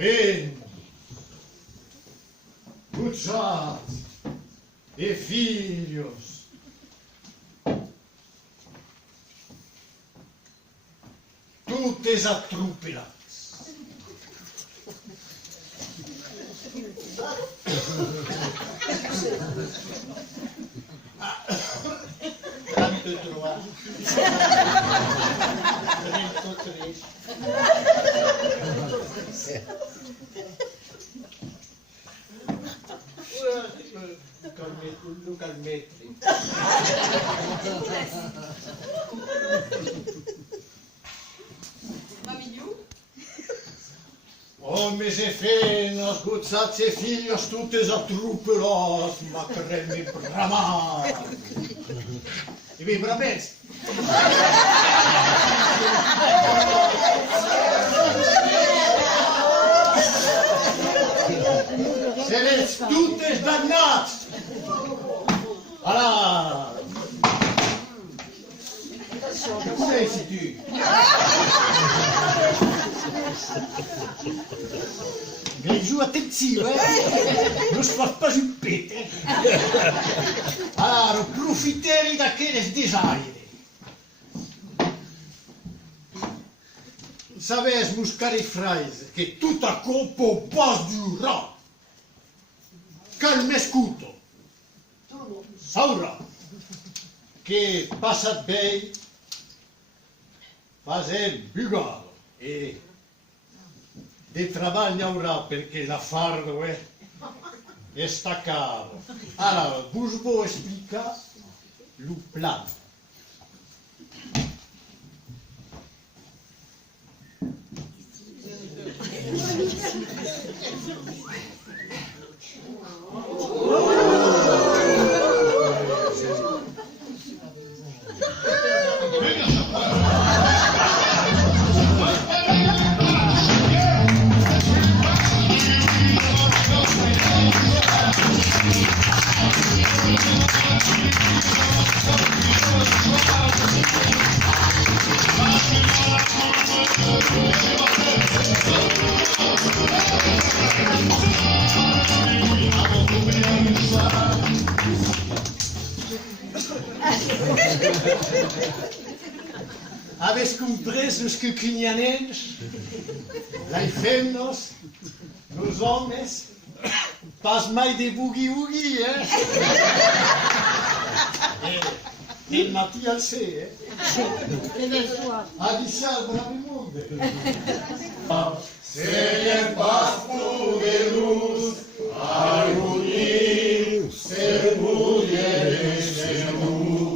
Fem, cucciati e filhos, tuttes atrupelas. Calmetti. Hommes e fenas, cuzzati e filhos, tuttes atrupelas, ma cremi bramar. E bem bramens. Sereți tuttes dannați. Allora, come sei tu? Vieni giù attenzione, non sfar pas un pete. Allora, profitteri da che desaire. Savez muscare frase che tutta copo pas dura. Calme scuto. Saura, che passat bei, fazer bugado e de trabalho avrà perché la fardo è staccato. Allora, vos vou explicar lo plan. Avete compreso que quinianens, las femnas, los homes, pas mai de boogie-woogie, il Mattia al sé, Adissal bravimonde. Se el pasto de luz, algún ser mujeres de luz.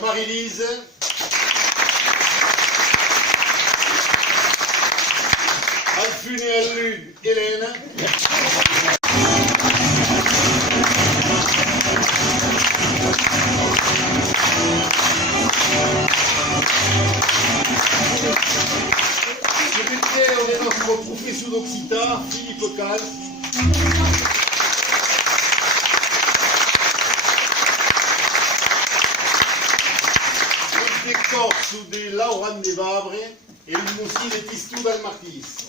Marie-Lise, Alfune e lui, Elena. Secrétaire de notre professeur d'Occitan, Philippe Cal. Corso de Lauran de Vabre e il musile di Studio al Martis.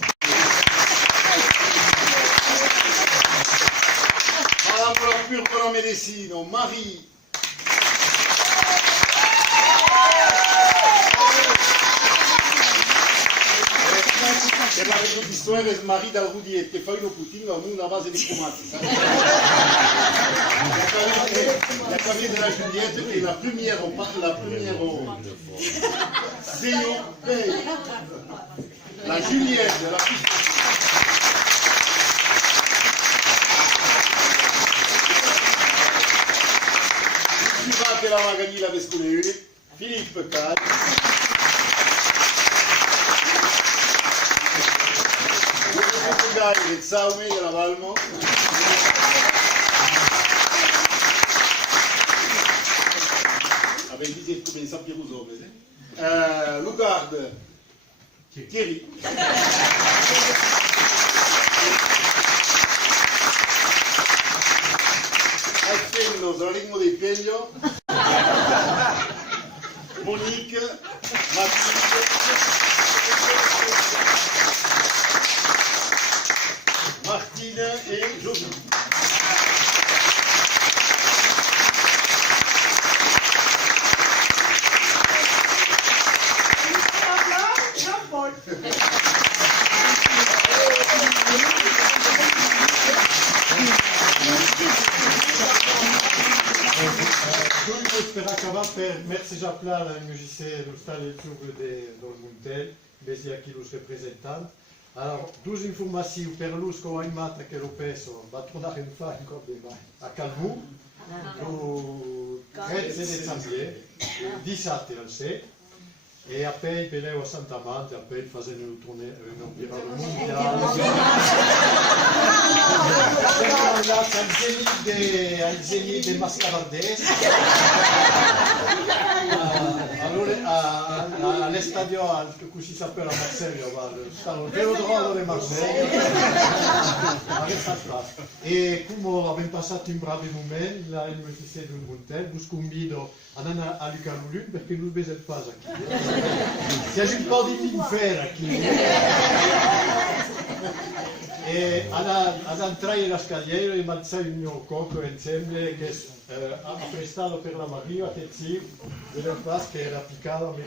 pur della medicina, Marie. Per la ripetizione del marito al Rudiette, fai un puttino una base di fumati. La famille de la Juliette qui est la première, la Juliette, la plus... Che la magari la vescovile, Philippe Cal. Il Zaume della Valmo. Avec 10 comme ça Pierre Lugarde. Thierry. Alfenno, Zoligmo di Peglio. Monique, Mathilde, Martine et Josie. Dunque spera acabar per mersi già plana il musicien du stade de Tour de Muntel, besi aquí los representantes. Alors, 12 informacions per l'ús que ho animat que lo peso, va tornar en fa un cop de mai a Calmou, el 13 de desembre, 17 al 7, e apoi peleu a Santa Manta, apoi facendo un girato mondiale. Siamo andati al Zenit de Mascaradès, allora all'estadio che si sapeva a Marseille, stavo al velodromo di Marseille, e come abbiamo passato un bravo momento, là il musicien del Montel, vi convido ad andare a Lucarolun perché non vedete pas qui. C'è un po' di pinfera qui. E ad entrare la scagliera e mangiare il mio cocco insieme che ha prestato per la Maria Tezzi della classe che era piccato a me.